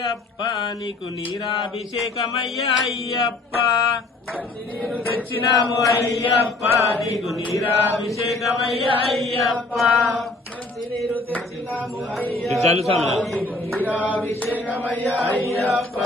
అయ్యప్ప నీకు నీరాభిషేకమయ్యా అయ్యప్ప తెచ్చినాము అయ్యప్ప నీకు నీరాభిషేకమయ్యా అయ్యప్ప తెచ్చినాము చాలు స్వామి. అయ్యప్ప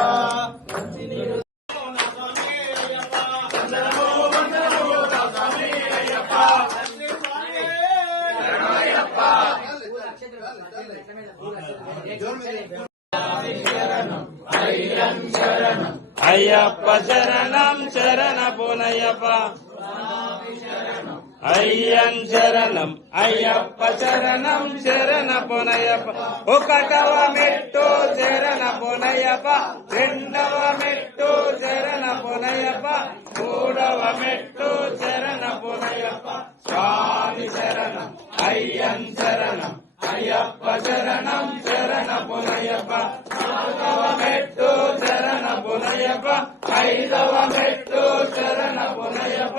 అయ్యప్ప శరణం శరణ పునయ్యప్ప అయ్యం శరణం అయ్యప్ప శరణం శరణ పునయ్యప్ప ఒకటవ మెట్టు శరణ పునయ్యప్ప రెండవ మెట్టు శరణ పునయ్యప్ప మూడవ మెట్టు శరణ పునయ్యప్ప స్వామి శరణం అయ్యం శరణం అయ్యప్ప శరణం శరణ పునయ్యప్ప నాలుగవ మెట్టు శరణ పునయ్యప్ప ఐదవ మెట్టు శరణ పునయ్యప్ప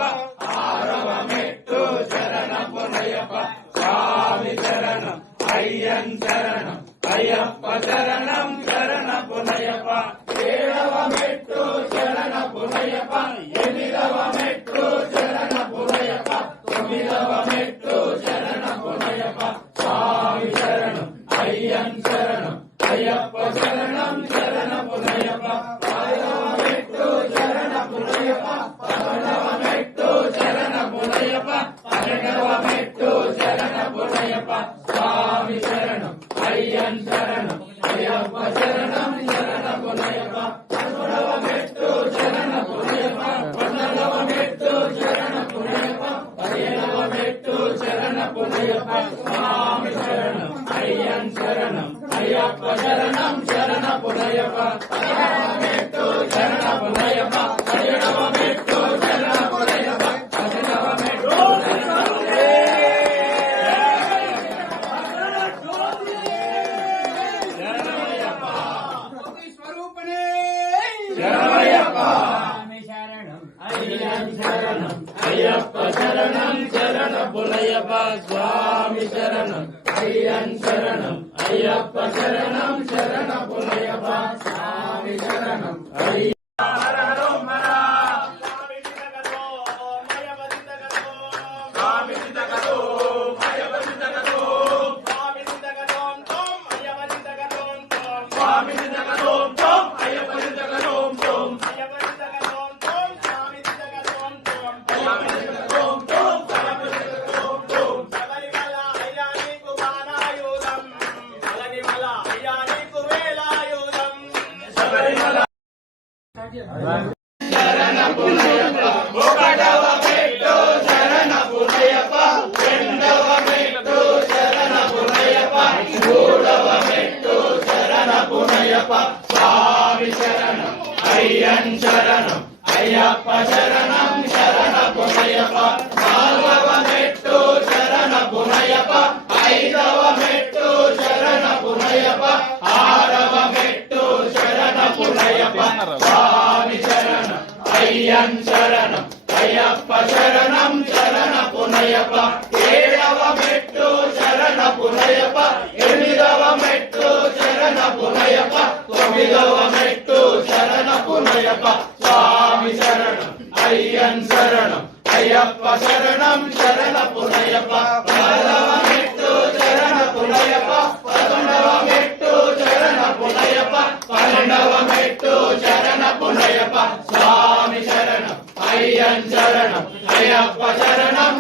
ఆరవ మెట్టు శరణ పునయ్యప్ప స్వామి శరణం అయ్యం శరణం అయ్యప్ప శరణం శరణ పునయ్యప్ప ఏడవ మెట్టు శరణ పునయ్యప్ప ఎనిమిదవ మెట్టు శరణ పునయ్యప్ప తొమ్మిదవ మెట్టు శరణ స్వామి శరణం అయ్యం శరణం అయ్యప్ప శరణం పునయ్యప్ప పదవ మెట్టు శరణ పునయ్యప్ప పదకొండవ మెట్టు శరణ పునయ్యప్ప పన్నెండవ మెట్టు శరణ పునయ్యప్ప స్వామి శరణం అయ్యం శరణం అయ్యప్ప శరణం శరణ పునయ్యప్ప పదమూడవ మెట్టు శరణ పునయ్యప్ప పద్నాలుగవ మెట్టు శరణ పునయ్యప్ప పదిహేనవ మెట్టు శరణ పునయ్యప్ప స్వామి శరణం అయ్యం శరణం అయ్యప్ప శరణం శరణ పునయ్యప్ప పదహారవ మెట్టు శరణ పునయ్యప్ప పదిహేడవ మెట్టు శరణ పునయ్యప్ప పదిహేడవ మెట్టు శరణ అయ్యప్ప స్వామి శరణం అయ్యన్ శరణం అయ్యప్ప శరణం శరణ పునయ్యప్ప స్వామి శరణం అయ్య స్వామి శరణం అయ్యన్ శరణం అయ్యప్ప శరణం శరణ పునయ్యప్ప అయ్యం శరణం అయ్యప్ప శరణం శరణ పునయప ఏడవ మెట్టు శరణ పునయప ఎనిమిదవ మెట్టు శరణ పునయప తొమ్మిదవ మెట్టు శరణ పునయప స్వామి శరణం అయ్యం శరణం అయ్యప్ప శరణం శరణ పునయ్యప్ప ஐயன் சரணம் ஐயப்ப சரணம்